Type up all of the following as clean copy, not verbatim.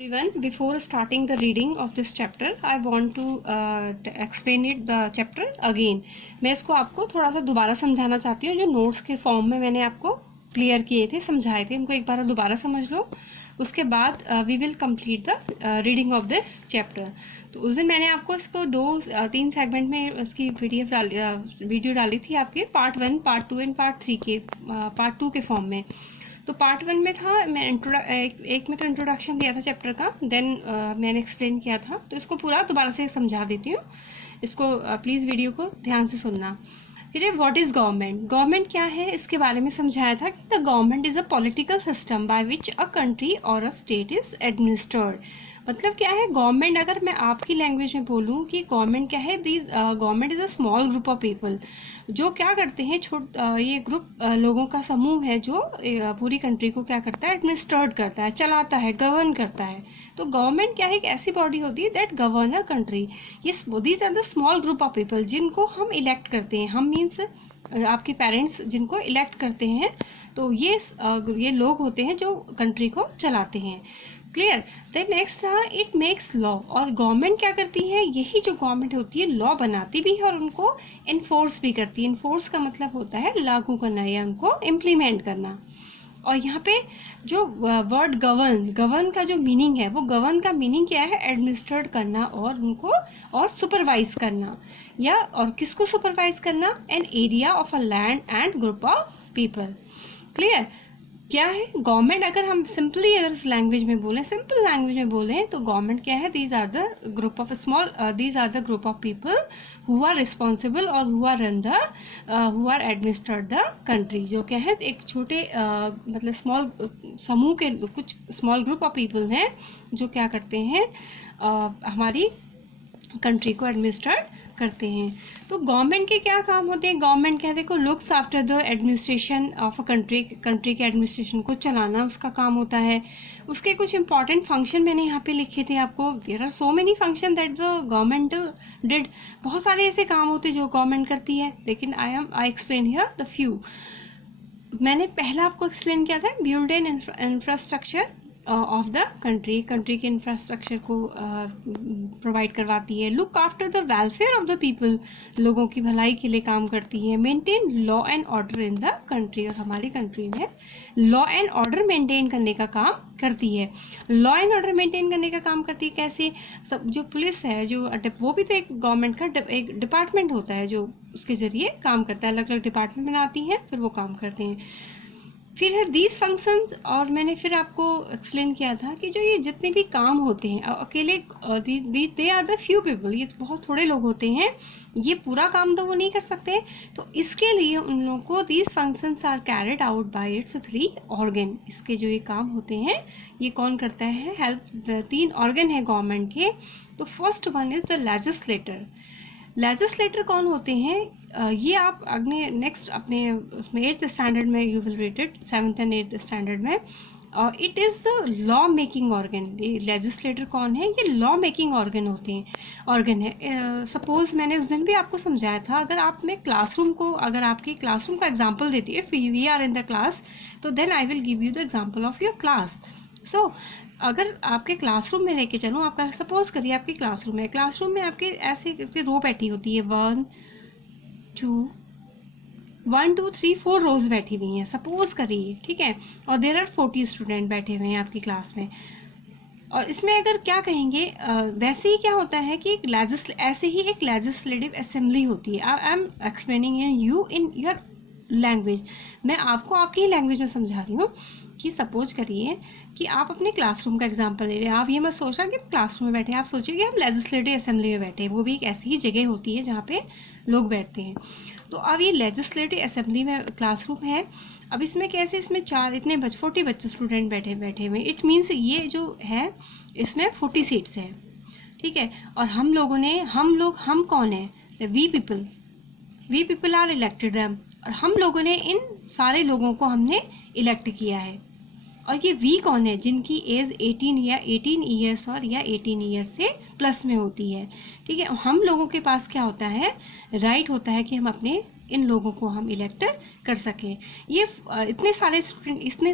Everyone, before starting the reading of this chapter, I want to explain it the chapter again. मैं इसको आपको थोड़ा सा दोबारा समझाना चाहती हूँ। जो नोट्स के फॉर्म में मैंने आपको क्लियर किए थे, समझाए थे, उनको एक बार दोबारा समझ लो। उसके बाद we will complete the reading of this chapter. तो उस दिन मैंने आपको इसको तीन सेगमेंट में इसकी वीडियो डाली थी आपके पार्ट 1, पार्ट 2 एंड पार्ट 3 के पार्ट 2 के फॉर्म में। तो पार्ट 1 में था, मैं एक में तो इंट्रोडक्शन दिया था चैप्टर का, देन मैंने एक्सप्लेन किया था। तो इसको पूरा दोबारा से समझा देती हूँ। इसको प्लीज़ वीडियो को ध्यान से सुनना। फिर व्हाट इज़ गवर्नमेंट, गवर्नमेंट क्या है इसके बारे में समझाया था कि the government is a political system by which a country और अ स्टेट इज़ एडमिनिस्टर्ड। मतलब क्या है गवर्नमेंट, अगर मैं आपकी लैंग्वेज में बोलूँ कि गवर्नमेंट क्या है, this government is a small group of people जो क्या करते हैं, ये ग्रुप लोगों का समूह है जो पूरी कंट्री को क्या करता है, एडमिनिस्ट्रेट करता है, चलाता है, गवर्न करता है। तो गवर्नमेंट क्या है, एक ऐसी बॉडी होती है दैट गवर्न अ कंट्री। ये these are the small group of people जिनको हम इलेक्ट करते हैं। हम मीन्स आपके पेरेंट्स जिनको इलेक्ट करते हैं। तो ये लोग होते हैं जो कंट्री को चलाते हैं। क्लियर। द नेक्स्ट था इट मेक्स लॉ। और गवर्नमेंट क्या करती है, यही जो गवर्नमेंट होती है लॉ बनाती भी है और उनको इन्फोर्स भी करती है। इन्फोर्स का मतलब होता है लागू करना या उनको इम्प्लीमेंट करना। और यहाँ पे जो वर्ड गवर्न का जो मीनिंग है, वो गवर्न का मीनिंग क्या है, एडमिनिस्ट्रेट करना और उनको और सुपरवाइज करना। या और किसको सुपरवाइज करना, an area of a land and group of people. Clear. क्या है गवर्नमेंट, अगर हम सिंपली अगर इस लैंग्वेज में बोलें, सिंपल लैंग्वेज में बोलें, तो गवर्नमेंट क्या है, these are the group of these are the group of people who are responsible और who are administrate the country. जो क्या है, एक छोटे मतलब स्मॉल समूह के कुछ स्मॉल ग्रुप ऑफ पीपल हैं जो क्या करते हैं, हमारी कंट्री को एडमिनिस्ट्रेट करते हैं। तो गवर्नमेंट के क्या काम होते हैं, गवर्नमेंट क्या है, देखो, looks after the administration of a country. Country के एडमिनिस्ट्रेशन को चलाना उसका काम होता है। उसके कुछ इंपॉर्टेंट फंक्शन मैंने यहाँ पे लिखे थे आपको। There are so many function that the government did. बहुत सारे ऐसे काम होते हैं जो गवर्नमेंट करती है, लेकिन I explain here the few. मैंने पहला आपको एक्सप्लेन किया था build an infrastructure of the country. Country के इंफ्रास्ट्रक्चर को प्रोवाइड करवाती है। Look after the welfare of the people, लोगों की भलाई के लिए काम करती है। Maintain law and order in the country, और हमारी कंट्री में लॉ एंड ऑर्डर मेंटेन करने का काम करती है। लॉ एंड ऑर्डर मेंटेन करने का काम करती है कैसे, सब जो पुलिस है, जो वो भी तो एक गवर्नमेंट का एक डिपार्टमेंट होता है जो उसके जरिए काम करता है। अलग अलग डिपार्टमेंट बनाती हैं, फिर वो काम करते हैं। फिर है दीज फंक्शंस, और मैंने फिर आपको एक्सप्लेन किया था कि जो ये जितने भी काम होते हैं अकेले, they are the few people, ये बहुत थोड़े लोग होते हैं, ये पूरा काम तो वो नहीं कर सकते। तो इसके लिए उन लोगों को these functions are carried out by its 3 organ. इसके जो ये काम होते हैं ये कौन करता है, हेल्प। 3 ऑर्गन है गवर्नमेंट के। तो first one is the legislator. Legislator कौन होते हैं, ये आप अगले नेक्स्ट अपने उसमें 8th स्टैंडर्ड में you will read it, 7th and 8th standard में। It is the law making organ. ये लेजिस्लेटर कौन है, ये लॉ मेकिंग ऑर्गन है। सपोज मैंने उस दिन भी आपको समझाया था, अगर आप में क्लासरूम को, अगर आपकी क्लासरूम का एग्जाम्पल देती है, we are in the class, तो then I will give you the example of your class. So अगर आपके क्लासरूम में लेके चलूँ, आपका सपोज करिए आपकी क्लासरूम है, क्लासरूम में आपके ऐसे रो बैठी होती है, 1 2 3 4 रोज बैठी हुई हैं, सपोज करिए, ठीक है। और देयर आर 40 स्टूडेंट बैठे हुए हैं आपकी क्लास में। और इसमें अगर क्या कहेंगे, वैसे ही क्या होता है कि ऐसे ही एक लेजिस्लेटिव असेंबली होती है। I am explaining you in your language, मैं आपको आपकी ही लैंग्वेज में समझा रही हूँ। कि सपोज करिए कि आप अपने क्लासरूम का एग्जांपल ले रहे हैं। आप ये मत सोचना कि क्लासरूम में बैठे हैं, आप सोचिए कि हम लेजिस्लेटिव असेंबली में बैठे हैं। वो भी एक ऐसी ही जगह होती है जहाँ पे लोग बैठते हैं। तो अब ये लेजिस्लेटिव असेंबली में क्लासरूम है। अब इसमें कैसे, इसमें 40 बच्चे स्टूडेंट बैठे हुए। इट मीन्स ये जो है इसमें 40 सीट्स हैं, ठीक है। और हम कौन है, we people are elected them. और हम लोगों ने इन सारे लोगों को हमने इलेक्ट किया है। और ये वी कौन है, जिनकी एज 18 ईयर्स और या 18 ईयर्स से प्लस में होती है, ठीक है। हम लोगों के पास क्या होता है, राइट होता है कि हम अपने इन लोगों को हम इलेक्ट कर सकें। ये इतने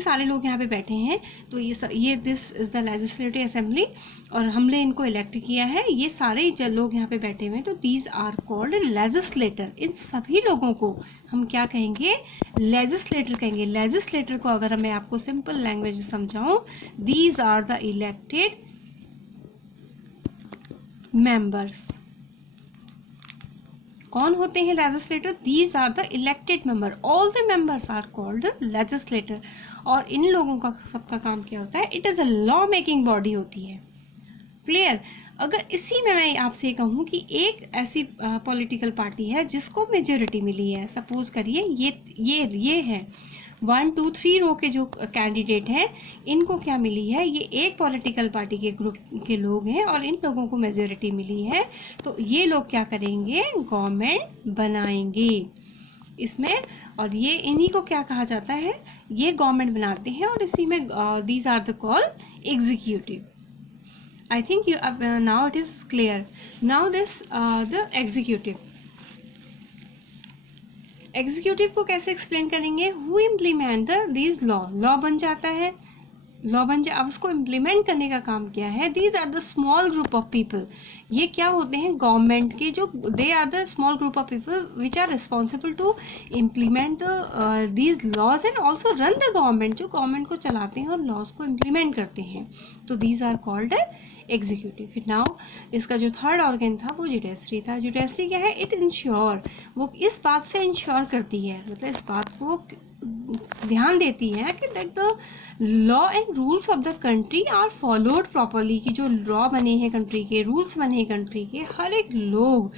सारे लोग यहाँ पे बैठे हैं, तो ये this is the legislative assembly और हमने इनको इलेक्ट किया है। ये सारे लोग यहाँ पे बैठे हुए हैं, तो दीज आर कॉल्ड लेजिस्लेटर। इन सभी लोगों को हम क्या कहेंगे? लेजिस्लेटर कहेंगे। लेजिस्लेटर को अगर मैं आपको सिंपल लैंग्वेज में समझाऊं, these are the elected members. कौन होते हैं legislator? These are the elected member, all the members are called legislator. और इन लोगों का सबका काम क्या होता है? It is a law making body होती है। क्लियर? अगर इसी में मैं आपसे कहूँ कि एक ऐसी पॉलिटिकल पार्टी है जिसको मेजोरिटी मिली है, सपोज करिए ये है 1 2 3 रो के जो कैंडिडेट हैं, इनको क्या मिली है? ये एक पॉलिटिकल पार्टी के ग्रुप के लोग हैं और इन लोगों को मेजोरिटी मिली है, तो ये लोग क्या करेंगे? गवर्नमेंट बनाएंगे इसमें। और ये इन्हीं को क्या कहा जाता है? ये गवर्नमेंट बनाते हैं और इसी में these are the call executive. I think you now it is clear. Now this the executive को कैसे एक्सप्लेन करेंगे? हु इम्प्लीमेंट दीज लॉ बन जाता है, अब उसको इम्प्लीमेंट करने का काम क्या है? These are the small group of people. ये क्या होते हैं? गवर्नमेंट के जो they are the small group of people which are responsible to implement these laws and also run the government, जो गवर्नमेंट को चलाते हैं और लॉज को इम्प्लीमेंट करते हैं, तो दीज आर कॉल्ड एग्जीक्यूटिव। फिर नाउ इसका जो थर्ड ऑर्गन था वो जुडिशरी था। जुडिशरी क्या है? इट इंश्योर, वो इस बात से इंश्योर करती है, मतलब इस बात को ध्यान देती है कि that the law and rules of the country are followed properly, कि जो लॉ बने हैं कंट्री के, रूल्स बने हैं कंट्री के, हर एक लोग,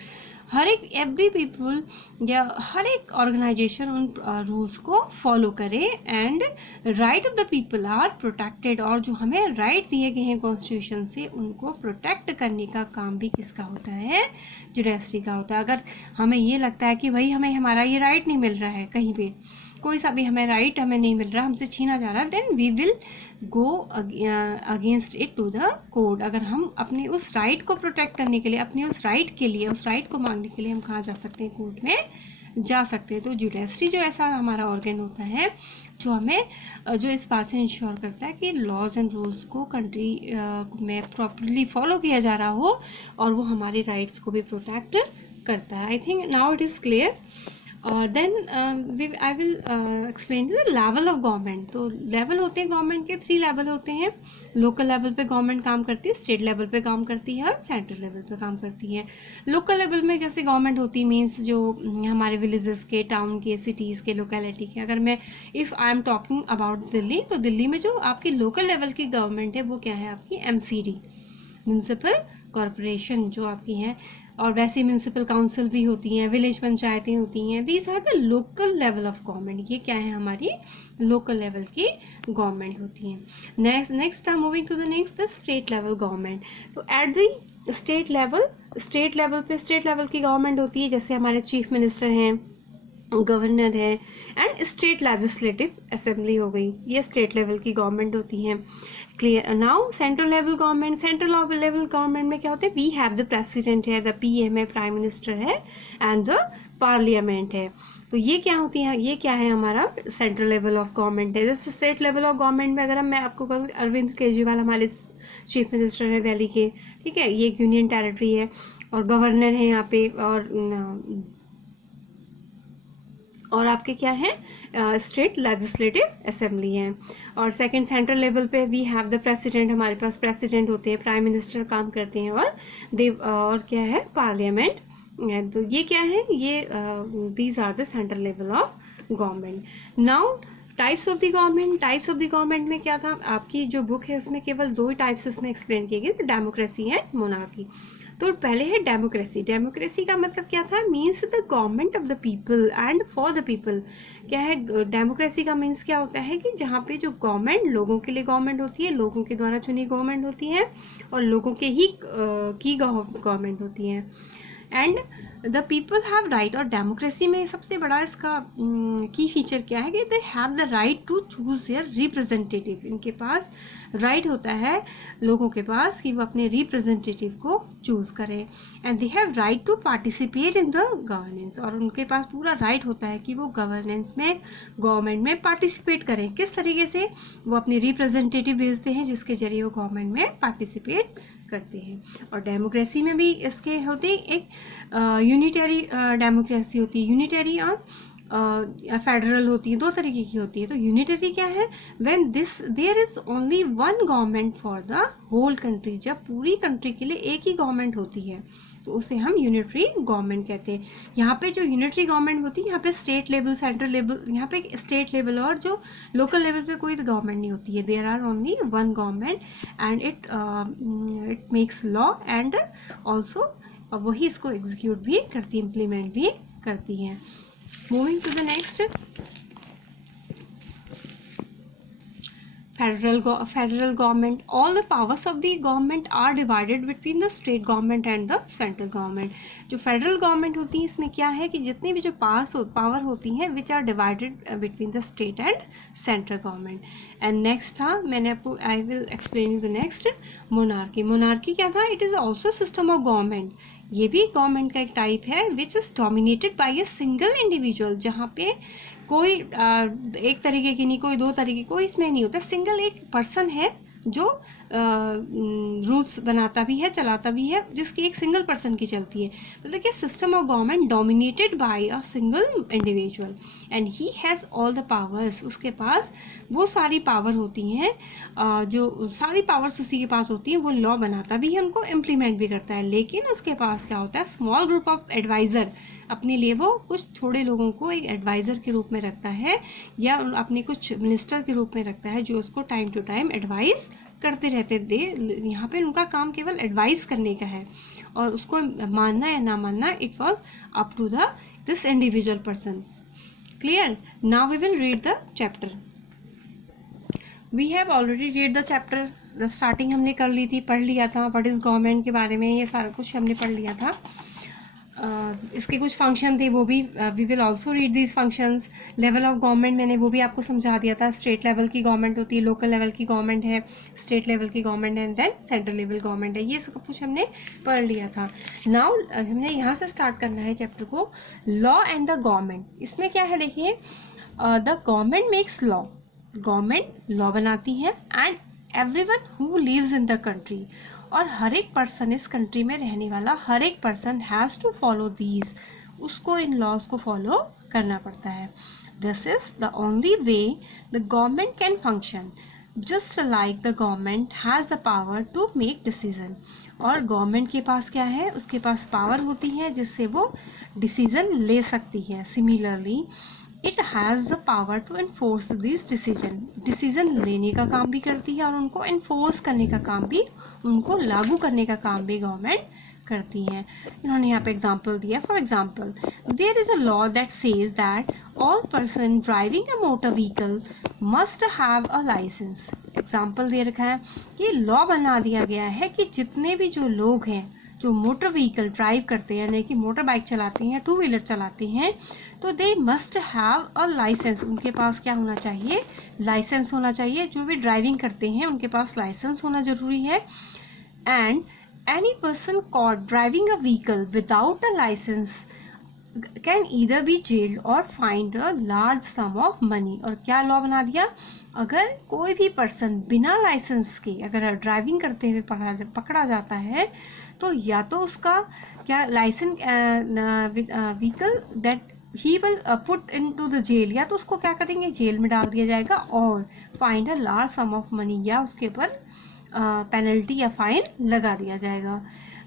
हर एक एवरी पीपल या हर एक ऑर्गेनाइजेशन उन रूल्स को फॉलो करे and right of the people are protected. और जो हमें राइट दिए गए हैं कॉन्स्टिट्यूशन से, उनको प्रोटेक्ट करने का काम भी किसका होता है? जुडिशरी का होता है। अगर हमें ये लगता है कि भाई हमें हमारा ये राइट नहीं मिल रहा है, कहीं पे कोई सा भी हमें राइट हमें नहीं मिल रहा, हमसे छीना जा रहा है, then we will go against it to the court. अगर हम अपने उस राइट को प्रोटेक्ट करने के लिए, अपने उस राइट के लिए, उस राइट को मांगने के लिए हम कहाँ जा सकते हैं? कोर्ट में जा सकते हैं। तो जुडिशरी जो ऐसा हमारा ऑर्गन होता है जो हमें जो इस बात से इंश्योर करता है कि लॉज एंड रूल्स को कंट्री में प्रॉपरली फॉलो किया जा रहा हो और वो हमारे राइट्स को भी प्रोटेक्ट करता है। I think now it is clear. Then I will explain the level of government. तो लेवल होते हैं गवर्नमेंट के, 3 लेवल होते हैं। लोकल लेवल पे गवर्नमेंट काम करती है, स्टेट लेवल पे काम करती है और सेंट्रल लेवल पे काम करती है। लोकल लेवल में जैसे गवर्नमेंट होती है मीन्स जो हमारे विलेजेस के, टाउन के, सिटीज़ के, लोकेलिटी के। अगर मैं if I am talking about Delhi, तो दिल्ली में जो आपकी लोकल लेवल की गवर्नमेंट है वो क्या है? आपकी MCD, म्यूनसिपल कॉरपोरेशन जो आपकी हैं। और वैसे म्यूनसिपल काउंसिल भी होती हैं, विलेज पंचायतें होती हैं। These are the local level of government. ये क्या है? हमारी लोकल लेवल की गवर्नमेंट होती है। Next moving to the next, the state level government. तो एट द स्टेट लेवल की गवर्नमेंट होती है, जैसे हमारे चीफ मिनिस्टर हैं, गवर्नर है एंड स्टेट लेजिस्लेटिव असेंबली हो गई, ये स्टेट लेवल की गवर्नमेंट होती हैं। Clear? Now central level government. Central level government में क्या होता है? वी हैव द प्रेसिडेंट है, द PM है, प्राइम मिनिस्टर है एंड द पार्लियामेंट है। तो ये क्या होती है? ये क्या है? हमारा सेंट्रल लेवल ऑफ गवर्नमेंट है। जैसे स्टेट लेवल ऑफ गवर्नमेंट में अगर मैं आपको कहूँ, अरविंद केजरीवाल हमारे चीफ मिनिस्टर है दिल्ली के, ठीक है, ये एक यूनियन टेरिटरी है और गवर्नर है यहाँ पे, और आपके क्या है? स्टेट लेजिस्लेटिव असेंबली है। और सेकंड सेंट्रल लेवल पे वी हैव द प्रेसिडेंट, हमारे पास प्रेसिडेंट होते हैं, प्राइम मिनिस्टर काम करते हैं और क्या है? पार्लियामेंट। तो ये क्या है? ये these are the central level of government. Now types of the government. Types of the government में क्या था? आपकी जो बुक है उसमें केवल 2 ही टाइप्स उसमें एक्सप्लेन किए गए, डेमोक्रेसी एंड मोनार्की। तो पहले है डेमोक्रेसी। डेमोक्रेसी का मतलब क्या था? Means the government of the people and for the people. क्या है डेमोक्रेसी का मीन्स? क्या होता है कि जहाँ पे जो गवर्नमेंट लोगों के लिए गवर्नमेंट होती है, लोगों के द्वारा चुनी गवर्नमेंट होती है और लोगों के ही की गवर्नमेंट होती है। And the people have right, और डेमोक्रेसी में सबसे बड़ा इसका की फीचर क्या है कि they have the right to choose their representative. इनके पास राइट होता है लोगों के पास कि वो अपने रिप्रेजेंटेटिव को चूज करें। And they have right to participate in the governance, और उनके पास पूरा राइट होता है कि वो गवर्नेंस में, गवर्नमेंट में पार्टिसिपेट करें। किस तरीके से? वो अपने रिप्रेजेंटेटिव भेजते हैं जिसके जरिए वो गवर्नमेंट में पार्टिसिपेट करते हैं। और डेमोक्रेसी में भी इसके होते एक यूनिटरी डेमोक्रेसी होती है, यूनिटरी और फेडरल होती है, दो तरीके की होती है। तो यूनिटरी क्या है? When there is only one government for the whole country, जब पूरी कंट्री के लिए एक ही गवर्नमेंट होती है तो उसे हम यूनिटरी गवर्नमेंट कहते हैं। यहाँ पे जो यूनिटरी गवर्नमेंट होती है, यहाँ पे स्टेट लेवल, सेंट्रल लेवल, यहाँ पे स्टेट लेवल और जो लोकल लेवल पे कोई गवर्नमेंट नहीं होती है। There are only one government and it makes law and also वही इसको एग्जीक्यूट भी करती है, इम्प्लीमेंट भी करती है। Moving to the next, federal government. All the powers of the government are divided between the state government and the central government. जो federal government होती है इसमें क्या है कि जितनी भी जो पावर होती हैं which are divided between the state and central government. And next था, मैंने आपको I will explain you the next, monarchy. Monarchy क्या था? It is also system of government. ये भी गवर्नमेंट का एक टाइप है which is dominated by a single individual, जहाँ पे कोई एक तरीके की नहीं, कोई दो तरीके, कोई इसमें नहीं होता, सिंगल एक पर्सन है जो रूल्स बनाता भी है, चलाता भी है, जिसकी एक सिंगल पर्सन की चलती है। मतलब क्या? System of government dominated by a single individual and he has all the powers. उसके पास वो सारी पावर होती हैं, जो सारी पावर्स उसी के पास होती हैं। वो लॉ बनाता भी है, उनको इम्प्लीमेंट भी करता है, लेकिन उसके पास क्या होता है? Small group of adviser. अपने लिए वो कुछ थोड़े लोगों को एक एडवाइज़र के रूप में रखता है या अपने कुछ मिनिस्टर के रूप में रखता है जो उसको टाइम टू टाइम एडवाइस करते रहते दे। यहाँ पे उनका काम केवल एडवाइस करने का है और उसको मानना या ना मानना it was up to this individual person. Clear? Now we will read the chapter. We have already read the chapter, the starting हमने कर ली थी, पढ़ लिया था। व्हाट इज गवर्नमेंट के बारे में ये सारा कुछ हमने पढ़ लिया था। इसके कुछ फंक्शन थे वो भी we will also read these functions. Level of government मैंने वो भी आपको समझा दिया था। स्टेट लेवल की गवर्नमेंट होती है, लोकल लेवल की गवर्नमेंट है, स्टेट लेवल की गवर्नमेंट है, and then central level government है। ये सब कुछ हमने पढ़ लिया था। नाउ हमने यहाँ से स्टार्ट करना है चैप्टर को, लॉ एंड द गवर्नमेंट। इसमें क्या है देखिए, the government makes law, government law बनाती है, and everyone who lives in the country, और हर एक पर्सन, इस कंट्री में रहने वाला हर एक person has to follow these, उसको इन लॉज को फॉलो करना पड़ता है। This is the only way the government can function, just like the government has the power to make decision. और गवर्नमेंट के पास क्या है? उसके पास पावर होती है जिससे वो डिसीजन ले सकती है। Similarly it has the power to enforce this decision, decision लेने का काम भी करती है और उनको इन्फोर्स करने का काम भी, उनको लागू करने का काम भी गवर्नमेंट करती है। इन्होंने यहाँ पे एग्जाम्पल दिया। For example, there is a law that says that all person driving a motor vehicle must have a licence. Example दे रखा है कि लॉ बना दिया गया है कि जितने भी जो लोग हैं जो मोटर व्हीकल ड्राइव करते हैं, यानी कि मोटर बाइक चलाते हैं, टू व्हीलर चलाते हैं, तो they must have a licence. उनके पास क्या होना चाहिए? लाइसेंस होना चाहिए। जो भी ड्राइविंग करते हैं उनके पास लाइसेंस होना जरूरी है। And any person caught driving a vehicle without a licence can either be jailed or fined a large sum of money. और क्या लॉ बना दिया? अगर कोई भी पर्सन बिना लाइसेंस के अगर ड्राइविंग करते हुए पकड़ा जाता है तो या तो उसका क्या licence vehicle that he will put into the jail, या तो उसको क्या करेंगे? जेल में डाल दिया जाएगा, और fined a large sum of money, या उसके ऊपर पेनल्टी या फाइन लगा दिया जाएगा।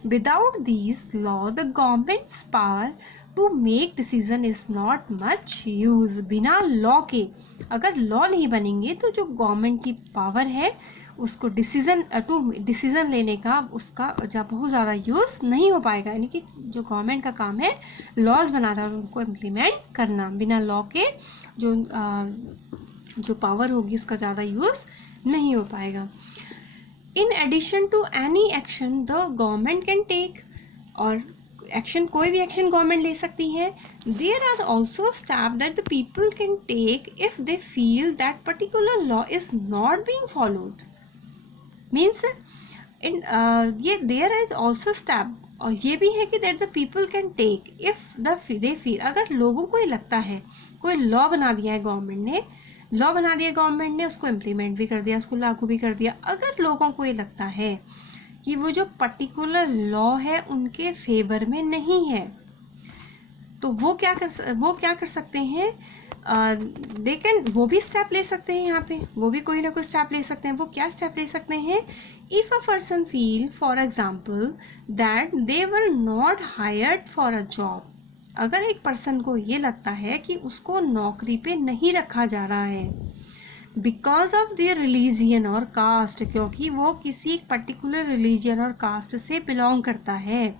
Without this law the government's power to make decision is not much use. बिना लॉ के अगर लॉ नहीं बनेंगे तो जो गवर्नमेंट की पावर है उसको डिसीजन लेने का उसका बहुत ज़्यादा यूज़ नहीं हो पाएगा। यानी कि जो गवर्नमेंट का काम है लॉज बनाना और उनको इम्प्लीमेंट करना, बिना लॉ के जो पावर होगी उसका ज़्यादा यूज़ नहीं हो पाएगा। In addition to any action the government can take, और एक्शन, कोई भी एक्शन गवर्नमेंट ले सकती है. There are also step that the people can take if they feel that particular law is not being followed. Means ये there is also step, और ये भी है कि that the people can take if they feel, अगर लोगों को ये लगता है, कोई लॉ बना दिया है गवर्नमेंट ने, लॉ बना दिया गवर्नमेंट ने, उसको इम्प्लीमेंट भी कर दिया, उसको लागू भी कर दिया. अगर लोगों को ये लगता है कि वो जो पर्टिकुलर लॉ है उनके फेवर में नहीं है, तो वो क्या कर सकते हैं, वो भी स्टेप ले सकते हैं. यहाँ पे वो भी कोई ना कोई स्टेप ले सकते हैं. वो क्या स्टेप ले सकते हैं? If a person feel for example that they were not hired for a job, अगर एक पर्सन को ये लगता है कि उसको नौकरी पे नहीं रखा जा रहा है बिकॉज ऑफ देयर रिलीजियन और कास्ट, क्योंकि वो किसी पर्टिकुलर रिलीजियन और कास्ट से बिलोंग करता है,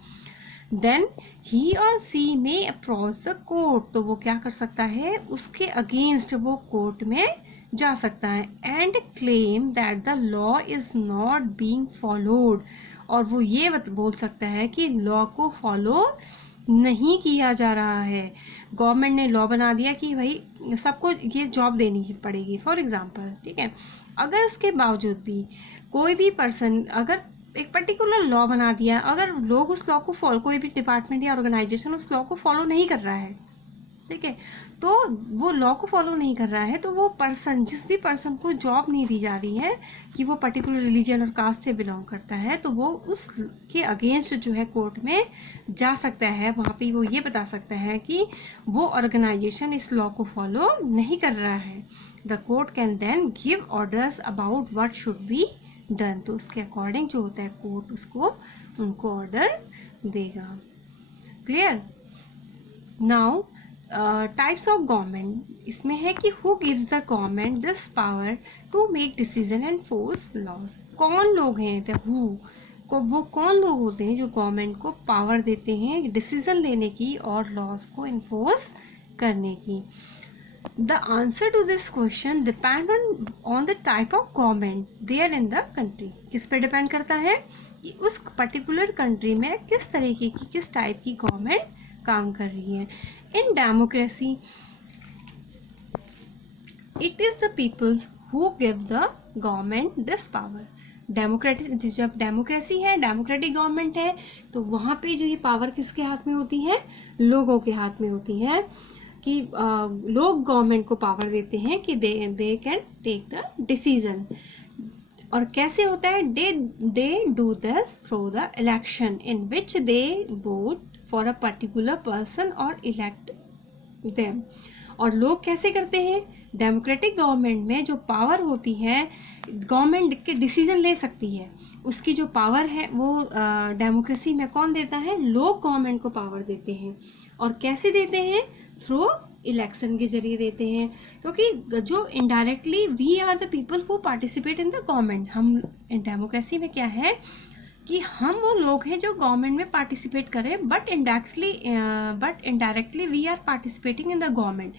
देन ही और सी में अप्रोच द कोर्ट, तो वो क्या कर सकता है, उसके अगेंस्ट वो कोर्ट में जा सकता है. And claim that the law is not being followed, और वो ये बोल सकता है कि लॉ को फॉलो नहीं किया जा रहा है. गवर्नमेंट ने लॉ बना दिया कि भाई सबको ये जॉब देनी पड़ेगी फॉर एग्जांपल, ठीक है. अगर उसके बावजूद भी कोई भी पर्सन, अगर एक पर्टिकुलर लॉ बना दिया, अगर लोग उस लॉ को फॉलो, कोई भी डिपार्टमेंट या ऑर्गेनाइजेशन उस लॉ को फॉलो नहीं कर रहा है, ठीक है, तो वो लॉ को फॉलो नहीं कर रहा है, तो वो पर्सन, जिस भी पर्सन को जॉब नहीं दी जा रही है कि वो पर्टिकुलर रिलीजन और कास्ट से बिलोंग करता है, तो वो उसके अगेंस्ट जो है कोर्ट में जा सकता है. वहाँ पे वो ये बता सकता है कि वो ऑर्गेनाइजेशन इस लॉ को फॉलो नहीं कर रहा है. The court can then give orders about what should be done, तो उसके अकॉर्डिंग जो होता है कोर्ट उसको उनको ऑर्डर देगा. Clear? Now types of government, इसमें है कि who gives the government this power to make decision and force laws. कौन लोग हैं, द हु को, वो कौन लोग होते हैं जो गवर्नमेंट को पावर देते हैं डिसीजन लेने की और लॉज को इन्फोर्स करने की. The answer to this question depend on the type of government there in the country. किस पे डिपेंड करता है कि उस पर्टिकुलर कंट्री में किस तरीके की, किस टाइप की गवर्नमेंट काम कर रही है. In democracy it is the peoples who give the government this power. Democratic, जब डेमोक्रेसी है, डेमोक्रेटिक गवर्नमेंट है, तो वहाँ पे जो ये पावर किसके हाथ में होती है, लोगों के हाथ में होती है, कि लोग गवर्नमेंट को पावर देते हैं कि they can take the decision. और कैसे होता है, they do this through the election in which they vote for a particular person और इलेक्ट देम. और लोग कैसे करते हैं, डेमोक्रेटिक गवर्नमेंट में जो पावर होती है, गवर्नमेंट के डिसीजन ले सकती है, उसकी जो पावर है वो डेमोक्रेसी में कौन देता है, लोग गवर्नमेंट को पावर देते हैं. और कैसे देते हैं, थ्रू इलेक्शन के जरिए देते हैं, क्योंकि जो indirectly we are the people who participate in the government. हम डेमोक्रेसी में क्या है कि हम वो लोग हैं जो गवर्नमेंट में पार्टिसिपेट करें, but indirectly we are participating in the government.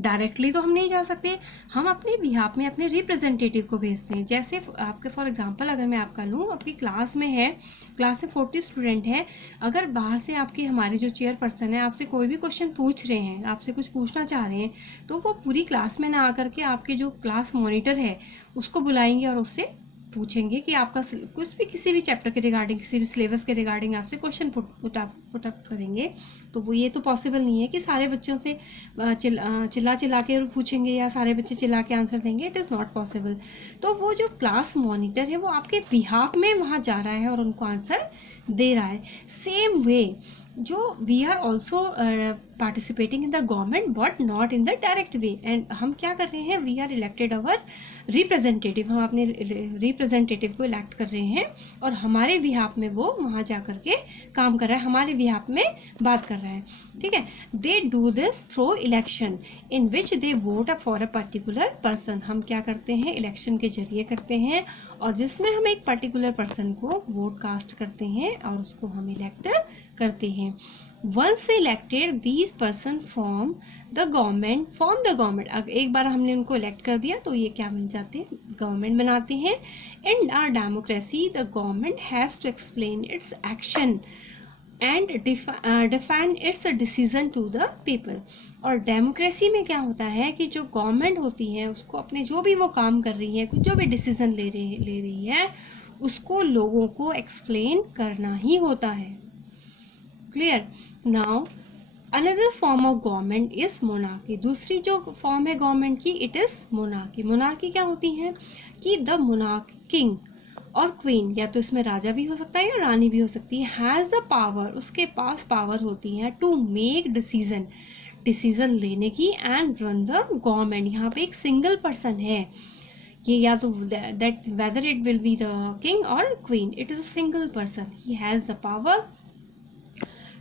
Directly तो हम नहीं जा सकते, हम अपने बिहाफ में अपने रिप्रेजेंटेटिव को भेजते हैं. जैसे आपके फॉर एग्जांपल अगर मैं आपका लूँ, आपकी क्लास में है, क्लास में 40 स्टूडेंट हैं, अगर बाहर से आपकी हमारी जो चेयर पर्सन है आपसे कोई भी क्वेश्चन पूछ रहे हैं, आपसे कुछ पूछना चाह रहे हैं, तो वो पूरी क्लास में ना आकर के आपके जो क्लास मॉनिटर है उसको बुलाएंगे और उससे पूछेंगे कि आपका कुछ भी, किसी भी चैप्टर के रिगार्डिंग, किसी भी सिलेबस के रिगार्डिंग आपसे क्वेश्चन पुट अप करेंगे. तो वो ये तो पॉसिबल नहीं है कि सारे बच्चों से चिल्ला के पूछेंगे या सारे बच्चे चिल्ला के आंसर देंगे. It is not possible. तो वो जो क्लास मॉनिटर है वो आपके बिहाफ में वहाँ जा रहा है और उनको आंसर दे रहा है. सेम वे जो we are also participating in the government but not in the direct way. And हम क्या कर रहे हैं, we are elected our representative, हम अपने रिप्रेजेंटेटिव को इलेक्ट कर रहे हैं और हमारे बिहाफ में वो वहाँ जा करके काम कर रहा है, हमारे बिहाफ में बात कर रहा है. ठीक है. They do this through election in which they vote up for a particular person. हम क्या करते हैं, इलेक्शन के जरिए करते हैं और जिसमें हम एक पर्टिकुलर पर्सन को वोट कास्ट करते हैं और उसको हम इलेक्ट करते हैं. Once elected, these person form the government. अब एक बार हमने उनको इलेक्ट कर दिया तो ये क्या बन जाते हैं, गवर्नमेंट बनाते हैं. In our democracy, the government has to explain its action and defined its decision to the people. और डेमोक्रेसी में क्या होता है कि जो गवर्नमेंट होती है उसको अपने जो भी वो काम कर रही है, जो भी डिसीजन ले रही है उसको लोगों को एक्सप्लेन करना ही होता है। Clear. Now another form of government is monarchy. दूसरी जो फॉर्म है गवर्नमेंट की, इट इज मोनार्की। मोनार्की क्या होती है कि the monarch king or queen, या तो इसमें राजा भी हो सकता है या रानी भी हो सकती है, हैज द पावर, उसके पास पावर होती है टू मेक डिसीजन, डिसीजन लेने की, एंड रन द गवर्नमेंट। यहाँ पे एक सिंगल पर्सन है ये, या तो that whether it will be the king or queen, it is a single person, he has the power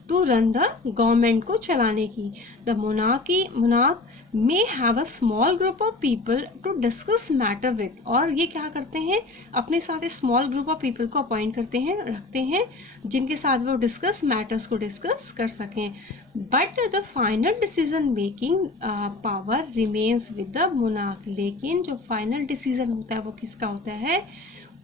to run the government को चलाने की। The monarch may have a small group of people to discuss matter with, और ये क्या करते हैं, अपने साथ स्मॉल ग्रुप ऑफ पीपल को अपॉइंट करते हैं, रखते हैं, जिनके साथ वो डिस्कस मैटर्स को डिस्कस कर सकें। But the final decision making power remains with the monarch. लेकिन जो फाइनल डिसीजन होता है वो किसका होता है,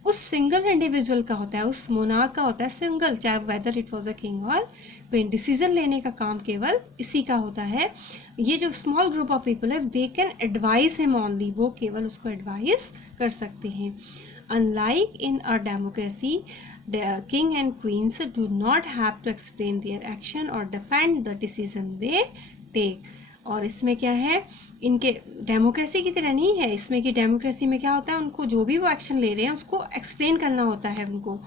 उस सिंगल इंडिविजुअल का होता है, उस मोनार्क का होता है सिंगल, चाहे whether it was a king or queen. Decision लेने का काम केवल इसी का होता है। ये जो स्मॉल ग्रुप ऑफ पीपल है they can advice him only, वो केवल उसको एडवाइस कर सकते हैं। Unlike in a democracy, the king and queens do not have to explain their action or defend the decision they take। और इसमें क्या है, इनके डेमोक्रेसी की तरह नहीं है इसमें कि डेमोक्रेसी में क्या होता है, उनको जो भी वो एक्शन ले रहे हैं उसको एक्सप्लेन करना होता है उनको,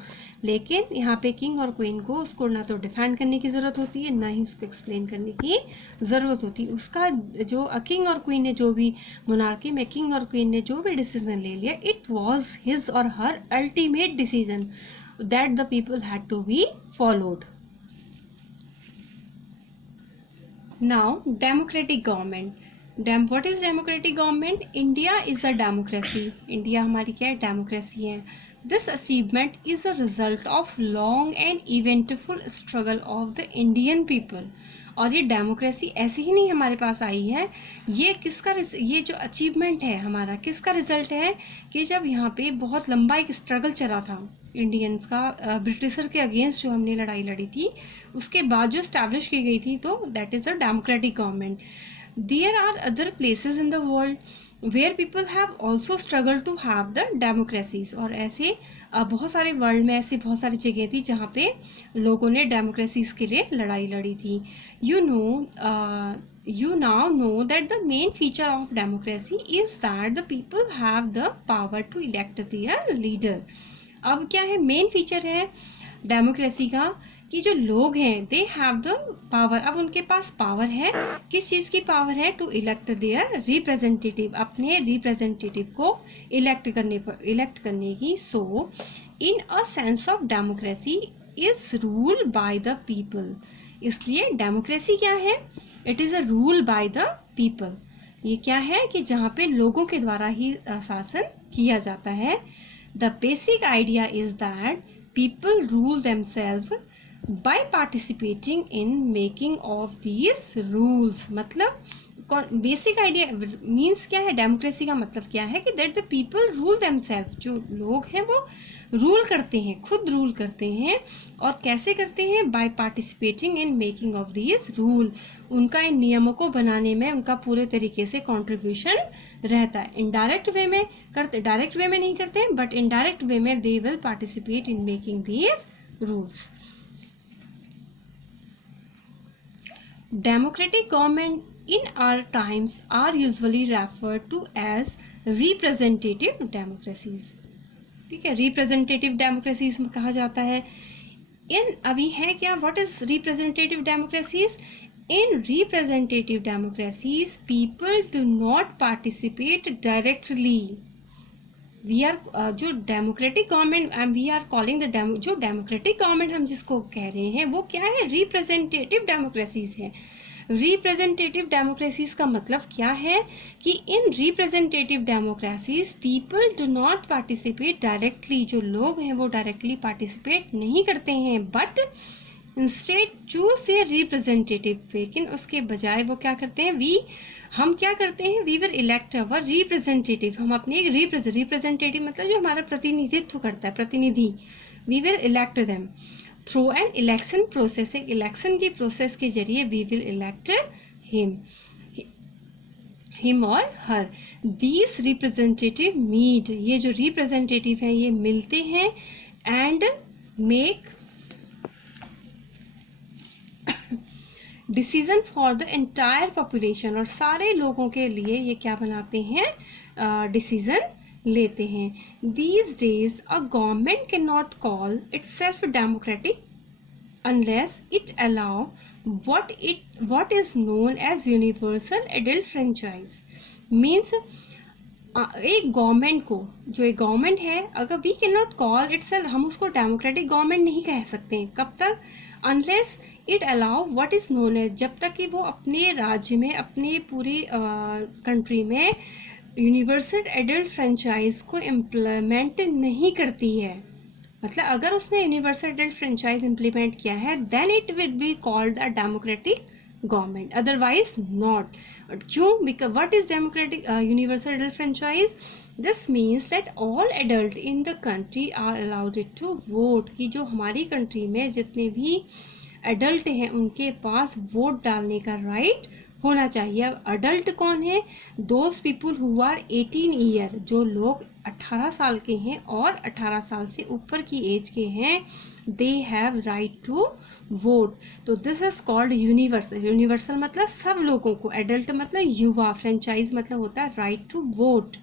लेकिन यहाँ पे किंग और क्वीन को उसको ना तो डिफेंड करने की ज़रूरत होती है ना ही उसको एक्सप्लेन करने की ज़रूरत होती है। उसका जो किंग और क्वीन ने जो भी मोनार्की में किंग और क्वीन ने जो भी डिसीजन ले लिया, it was his or her ultimate decision that the people had to be followed। Now democratic government, what is democratic government? India is a democracy, India हमारी क्या है, democracy है। This achievement is a result of long and eventful struggle of the Indian people। और ये democracy ऐसे ही नहीं हमारे पास आई है, ये किसका, ये जो अचीवमेंट है हमारा किसका रिजल्ट है कि जब यहाँ पे बहुत लंबा एक स्ट्रगल चला था इंडियंस का, ब्रिटिशर के अगेंस्ट जो हमने लड़ाई लड़ी थी उसके बाद जो स्टैब्लिश की गई थी, तो that is the democratic government. There are other places in the world where people have also struggle to have the democracies. और ऐसे बहुत सारे वर्ल्ड में ऐसी बहुत सारी जगह थी जहाँ पे लोगों ने डेमोक्रेसीज के लिए लड़ाई लड़ी थी। You now know that the main feature of democracy is that the people have the power to elect their leader। अब क्या है, मेन फीचर है डेमोक्रेसी का कि जो लोग हैं दे हैव द पावर, अब उनके पास पावर है, किस चीज़ की पावर है, टू इलेक्ट देयर रिप्रेजेंटेटिव, अपने रिप्रेजेंटेटिव को इलेक्ट करने की। So in a sense of democracy is rule by the people. इसलिए डेमोक्रेसी क्या है, it is a rule by the people. ये क्या है कि जहाँ पे लोगों के द्वारा ही शासन किया जाता है। The basic idea is that people rule themselves by participating in making of these rules। मतलब बेसिक आइडिया मीन्स क्या है, डेमोक्रेसी का मतलब क्या है कि that the people rule themself, जो लोग हैं वो रूल करते हैं, खुद रूल करते हैं। और कैसे करते हैं, by participating in making of these rule, उनका इन नियमों को बनाने में उनका पूरे तरीके से कंट्रीब्यूशन रहता है। इनडायरेक्ट वे में करते, डायरेक्ट वे में नहीं करते, बट इनडायरेक्ट वे में they will participate in making these rules. Democratic government in our times are usually referred to as representative democracies। ठीक है, representative democracies में कहा जाता है। इन अभी है क्या, what is representative democracies? In representative democracies people do not participate directly। We are जो democratic government we are calling the जो डेमोक्रेटिक गवर्नमेंट हम जिसको कह रहे हैं वो क्या है, रिप्रेजेंटेटिव डेमोक्रेसीज है। रिप्रेजेंटेटिव डेमोक्रेसीज का मतलब क्या है कि in representative democracies people do not participate directly, जो लोग हैं वो डायरेक्टली पार्टिसिपेट नहीं करते हैं, but instead choose a representative. लेकिन उसके बजाय वो क्या करते हैं, हम क्या करते हैं, we will elect our representative, हम अपने एक रिप्रेजेंटेटिव मतलब जो हमारा प्रतिनिधित्व करता है, प्रतिनिधि, we will elect them through an election process, एक इलेक्शन की प्रोसेस के जरिए वी विल इलेक्ट हिम और हर। दीज रिप्रेजेंटेटिव मीट, ये जो रिप्रेजेंटेटिव हैं ये मिलते हैं and make decision for the entire population, और सारे लोगों के लिए ये क्या बनाते हैं, डिसीजन लेते हैं। These days a government can not call it self democratic unless it allow what is known as universal adult franchise, means एक गवर्नमेंट को, जो एक गवर्नमेंट है, अगर we can not call itself, हम उसको डेमोक्रेटिक गवर्नमेंट नहीं कह सकते हैं। कब तक? Unless it allow what is known as, जब तक कि वो अपने राज्य में, अपने पूरी कंट्री में यूनिवर्सल एडल्ट फ्रेंचाइज को इम्प्लीमेंट नहीं करती है। मतलब अगर उसने यूनिवर्सल एडल्ट फ्रेंचाइज इम्प्लीमेंट किया है then it will be called a democratic government, otherwise not. क्यों? Because what is democratic universal adult franchise? This means that all adult in the country are allowed to vote, कि जो हमारी country में जितने भी adult हैं उनके पास vote डालने का राइट होना चाहिए। अब अडल्ट कौन है? Those people who are 18 year, जो लोग 18 साल के हैं और 18 साल से ऊपर की एज के हैं, they have right to vote. तो this is called universal. Universal मतलब सब लोगों को, एडल्ट मतलब युवा, फ्रेंचाइज मतलब होता है राइट टू वोट।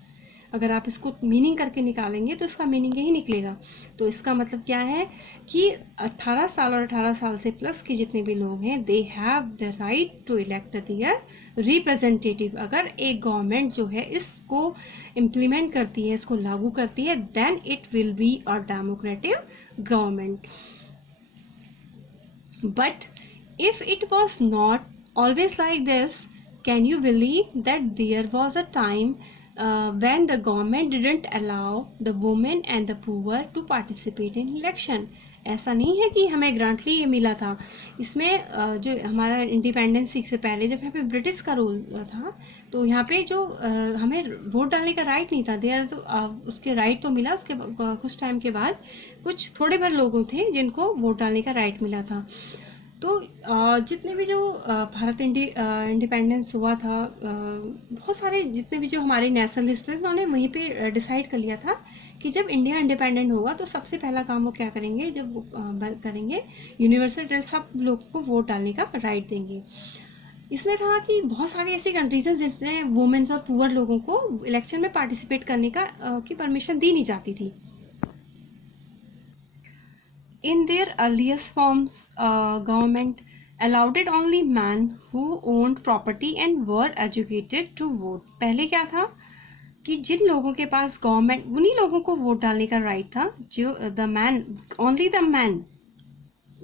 अगर आप इसको मीनिंग करके निकालेंगे तो इसका मीनिंग यही निकलेगा। तो इसका मतलब क्या है कि 18 साल और 18 साल से प्लस के जितने भी लोग हैं, they have the right to elect their representative. अगर एक गवर्नमेंट जो है इसको इम्प्लीमेंट करती है, इसको लागू करती है, then it will be a democratic government. But if it was not always like this, can you believe that there was a time when the government didn't allow the women and the poor to participate in election? ऐसा नहीं है कि हमें ग्रांटली ये मिला था। इसमें जो हमारा इंडिपेंडेंस से पहले जब यहाँ पे ब्रिटिश का रूल था, तो यहाँ पे जो हमें वोट डालने का राइट नहीं था। देयर तो उसके राइट तो मिला, उसके कुछ टाइम के बाद कुछ थोड़े भर लोग थे जिनको वोट डालने का राइट मिला था। तो जितने भी जो भारत इंडिपेंडेंस हुआ था, बहुत सारे जितने भी जो हमारे नेशनलिस्ट थे उन्होंने वहीं पे डिसाइड कर लिया था कि जब इंडिया इंडिपेंडेंट होगा तो सबसे पहला काम वो क्या करेंगे, जब वो करेंगे यूनिवर्सल सब लोगों को वोट डालने का राइट देंगे। इसमें था कि बहुत सारी ऐसी कंट्रीज हैं जिसमें वुमेन्स और पुअर लोगों को इलेक्शन में पार्टिसिपेट करने का की परमिशन दी नहीं जाती थी। In their earliest forms, government allowed it only men who owned property and were educated to vote. पहले क्या था कि जिन लोगों के पास गवर्नमेंट, उन्हीं लोगों को वोट डालने का राइट था जो only the men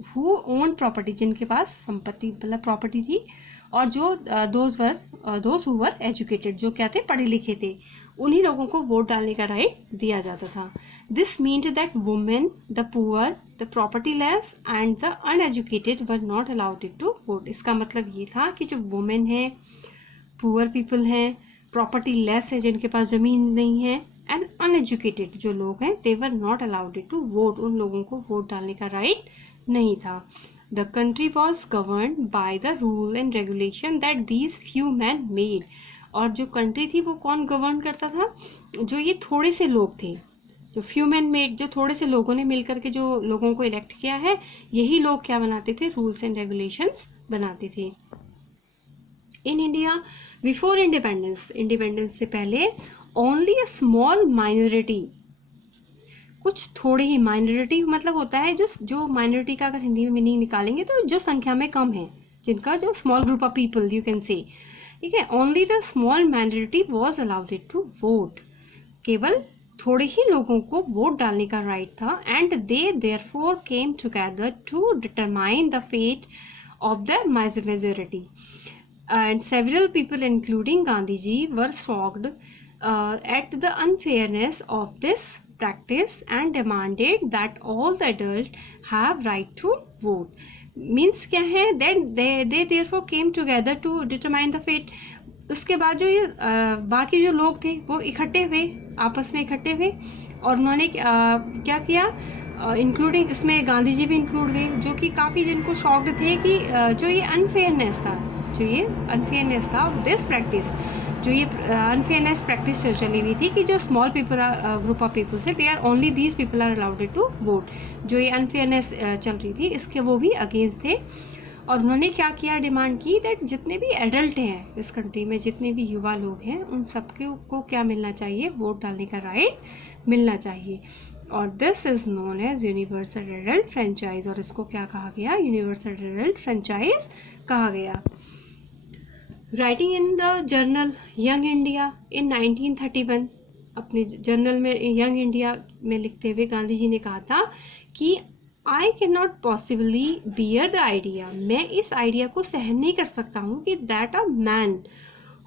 who owned property, जिनके पास संपत्ति मतलब प्रॉपर्टी थी, और जो those who were educated, जो क्या थे, पढ़े लिखे थे, उन्हीं लोगों को वोट डालने का राइट दिया जाता था। This meant that women, the poor, the propertyless and the uneducated were not allowed to vote. इसका मतलब ये था कि जो women हैं, poor people हैं, propertyless है जिनके पास ज़मीन नहीं है, and uneducated जो लोग हैं, they were not allowed to vote. उन लोगों को वोट डालने का राइट नहीं था। The country was governed by the rule and regulation that these few men made. और जो कंट्री थी वो कौन गवर्न करता था? जो ये थोड़े से लोग थे, जो फ्यू मैन मेड, जो थोड़े से लोगों ने मिलकर के जो लोगों को इलेक्ट किया है, यही लोग क्या बनाते थे? रूल्स एंड रेगुलेशंस बनाते थे। In India before independence, independence से पहले, ओनली अ स्मॉल माइनॉरिटी, कुछ थोड़े ही, माइनॉरिटी मतलब होता है जो माइनॉरिटी का अगर हिंदी में मीनिंग निकालेंगे तो जो संख्या में कम है, जिनका जो small group of people you can say, ठीक है। Only the small minority was allowed to vote, केवल थोड़े ही लोगों को वोट डालने का राइट था। And they therefore came together to determine the fate of the majority, and several people including Gandhi ji were shocked at the unfairness of this practice and demanded that all the adults have right to vote. Means क्या है? Then they therefore came together to determine the fate. उसके बाद जो ये बाकी जो लोग थे वो इकट्ठे हुए, आपस में इकट्ठे हुए, और उन्होंने क्या किया? इंक्लूडिंग इसमें गांधी जी भी इंक्लूड हुए, जो कि काफ़ी जिनको शॉक्ड थे कि जो ये अनफेयरनेस था दिस प्रैक्टिस, जो ये अनफेयरनेस प्रैक्टिस चली हुई थी कि जो small people group of people थे, they are only these people are allowed to vote, जो ये अनफेयरनेस चल रही थी इसके वो भी अगेंस्ट थे। और उन्होंने क्या किया, डिमांड की दैट जितने भी एडल्ट हैं इस कंट्री में, जितने भी युवा लोग हैं, उन सबके को क्या मिलना चाहिए, वोट डालने का राइट मिलना चाहिए। और this is known as universal adult franchise, और इसको क्या कहा गया, यूनिवर्सल एडल्ट फ्रेंचाइज कहा गया। Writing in the journal young India in 1931, अपने जर्नल में यंग इंडिया में लिखते हुए गांधी जी ने कहा था कि I can not possibly bear the idea, मैं इस आइडिया को सहन नहीं कर सकता हूँ कि that a man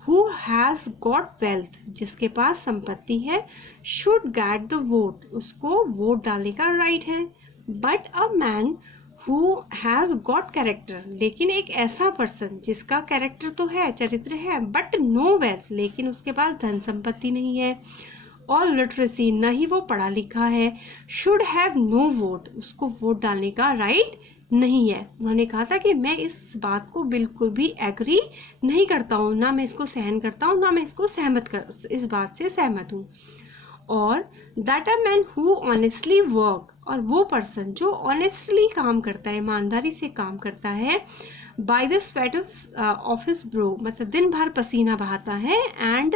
who has got wealth, जिसके पास संपत्ति है, शुड गेट द वोट, उसको वोट डालने का राइट है, but a man who has got character, लेकिन एक ऐसा पर्सन जिसका कैरेक्टर तो है, चरित्र है, बट नो वेल्थ, लेकिन उसके पास धन संपत्ति नहीं है, और लिटरेसी, न ही वो पढ़ा लिखा है, शुड हैव नो वोट, उसको वोट डालने का राइट नहीं है। उन्होंने कहा था कि मैं इस बात को बिल्कुल भी एग्री नहीं करता हूँ, ना मैं इसको सहन करता हूँ, ना मैं इसको इस बात से सहमत हूँ। और that a man who honestly work, और वो पर्सन जो ऑनेस्टली काम करता है, ईमानदारी से काम करता है, by the sweat of his bro, मतलब दिन भर पसीना बहाता है, and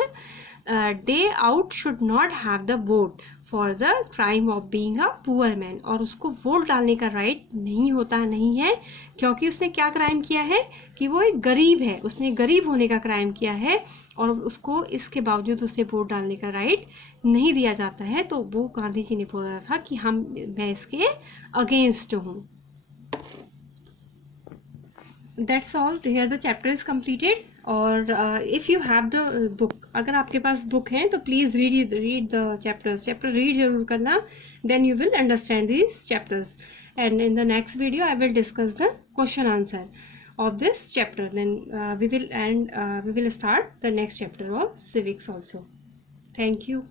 day out should not have the vote for the crime of being a poor man, और उसको वोट डालने का राइट नहीं है, क्योंकि उसने क्या क्राइम किया है कि वो एक गरीब है, उसने गरीब होने का क्राइम किया है, और उसको इसके बावजूद उसे वोट डालने का राइट नहीं दिया जाता है। तो वो गांधी जी ने बोला था कि मैं इसके अगेंस्ट हूँ। That's all, here the chapter is completed. और if you have the book, अगर आपके पास बुक है तो please read the chapter read जरूर करना, then you will understand these chapters, and in the next video I will discuss the question answer of this chapter. Then we will start the next chapter of civics also. Thank you.